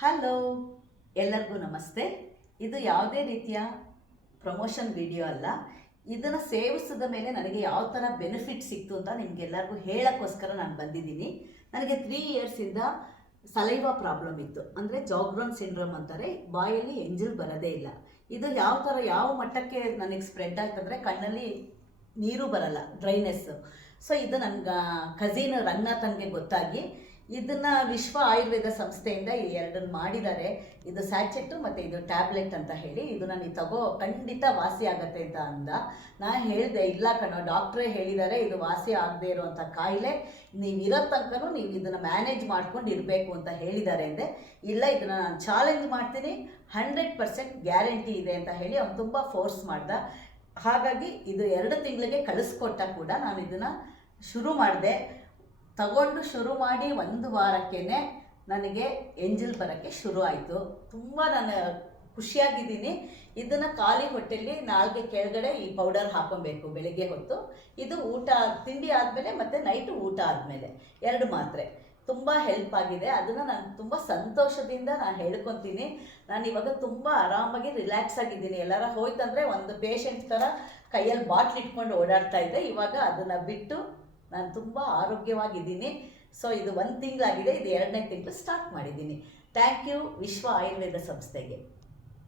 Hello, ಎಲ್ಲರಿಗೂ ನಮಸ್ತೆ. ಇದು ಯಾವುದೇ ರೀತಿಯ ಪ್ರಮೋಷನ್ ವಿಡಿಯೋ ಅಲ್ಲ. ಇದನ್ನು ಸೇವಿಸಿದ ಮೇಲೆ ನನಗೆ ಯಾವ ಥರ ಬೆನಿಫಿಟ್ ಸಿಕ್ತು ಅಂತ ನಿಮಗೆಲ್ಲರಿಗೂ ಹೇಳೋಕ್ಕೋಸ್ಕರ ನಾನು ಬಂದಿದ್ದೀನಿ. ನನಗೆ 3 ಇಯರ್ಸಿಂದ ಸಲೈವಾ ಪ್ರಾಬ್ಲಮ್ ಇತ್ತು. ಅಂದರೆ ಜಾಗ್ರೋನ್ ಸಿಂಡ್ರೋಮ್ ಅಂತಾರೆ, ಬಾಯಲ್ಲಿ ಎಂಜಲ್ ಬರೋದೇ ಇಲ್ಲ. ಇದು ಯಾವ ಮಟ್ಟಕ್ಕೆ ನನಗೆ ಸ್ಪ್ರೆಡ್ ಆಯ್ತಂದರೆ ಕಣ್ಣಲ್ಲಿ ನೀರು ಬರಲ್ಲ, ಡ್ರೈನೆಸ್ಸು. ಸೊ ಇದು ನನ್ನ ಕಝಿನ್ ರಂಗನಾಥನ್ಗೆ ಗೊತ್ತಾಗಿ ಇದನ್ನು ವಿಶ್ವ ಆಯುರ್ವೇದ ಸಂಸ್ಥೆಯಿಂದ ಈ ಎರಡನ್ನು ಮಾಡಿದ್ದಾರೆ. ಇದು ಸ್ಯಾಚೆಟ್ಟು ಮತ್ತು ಇದು ಟ್ಯಾಬ್ಲೆಟ್ ಅಂತ ಹೇಳಿ, ಇದನ್ನು ನೀವು ತಗೋ ಖಂಡಿತ ವಾಸಿ ಆಗತ್ತೆ ಅಂತ ಅಂದ. ನಾನು ಹೇಳಿದೆ, ಇಲ್ಲ ಕಣೋ, ಡಾಕ್ಟ್ರೇ ಹೇಳಿದ್ದಾರೆ ಇದು ವಾಸಿ ಆಗದೆ ಇರೋವಂಥ ಕಾಯಿಲೆ, ನೀವು ಇರೋ ತನಕನೂ ನೀವು ಇದನ್ನು ಮ್ಯಾನೇಜ್ ಮಾಡ್ಕೊಂಡು ಇರಬೇಕು ಅಂತ ಹೇಳಿದ್ದಾರೆ ಅಂದೆ. ಇಲ್ಲ, ಇದನ್ನು ನಾನು ಚಾಲೆಂಜ್ ಮಾಡ್ತೀನಿ, 100% ಗ್ಯಾರಂಟಿ ಇದೆ ಅಂತ ಹೇಳಿ ಅವ್ನು ತುಂಬ ಫೋರ್ಸ್ ಮಾಡ್ದ. ಹಾಗಾಗಿ ಇದು 2 ತಿಂಗಳಿಗೆ ಕಳಿಸ್ಕೊಟ್ಟ ಕೂಡ ನಾನು ಇದನ್ನು ಶುರು ಮಾಡಿದೆ. ತಗೊಂಡು ಶುರು ಮಾಡಿ 1 ವಾರಕ್ಕೇ ನನಗೆ ಎಂಜಲ್ ಬರೋಕ್ಕೆ ಶುರು ಆಯಿತು. ತುಂಬ ನಾನು ಖುಷಿಯಾಗಿದ್ದೀನಿ. ಇದನ್ನು ಖಾಲಿ ಹೊಟ್ಟೆಯಲ್ಲಿ ನಾಲ್ಗೆ ಕೆಳಗಡೆ ಈ ಪೌಡರ್ ಹಾಕೊಬೇಕು ಬೆಳಗ್ಗೆ ಹೊತ್ತು. ಇದು ತಿಂಡಿ ಆದಮೇಲೆ ಮತ್ತು ನೈಟು ಊಟ ಆದಮೇಲೆ 2 ಮಾತ್ರೆ. ತುಂಬ ಹೆಲ್ಪ್ ಆಗಿದೆ. ಅದನ್ನು ನಾನು ತುಂಬ ಸಂತೋಷದಿಂದ ನಾನು ಹೇಳ್ಕೊತೀನಿ. ನಾನು ಇವಾಗ ತುಂಬ ಆರಾಮಾಗಿ ರಿಲ್ಯಾಕ್ಸ್ ಆಗಿದ್ದೀನಿ. ಎಲ್ಲರ ಹೋಯ್ತಂದರೆ ಒಂದು ಪೇಷಂಟ್ ಥರ ಕೈಯಲ್ಲಿ ಬಾಟ್ಲ್ ಇಟ್ಕೊಂಡು ಓಡಾಡ್ತಾ ಇದ್ದೆ. ಇವಾಗ ಅದನ್ನು ಬಿಟ್ಟು ನಾನು ತುಂಬ ಆರೋಗ್ಯವಾಗಿದ್ದೀನಿ. ಸೊ ಇದು 1 ತಿಂಗಳಾಗಿದೆ, ಇದು 2ನೇ ತಿಂಗಳು ಸ್ಟಾರ್ಟ್ ಮಾಡಿದ್ದೀನಿ. ಥ್ಯಾಂಕ್ ಯು ವಿಶ್ವ ಆಯುರ್ವೇದ ಸಂಸ್ಥೆಗೆ.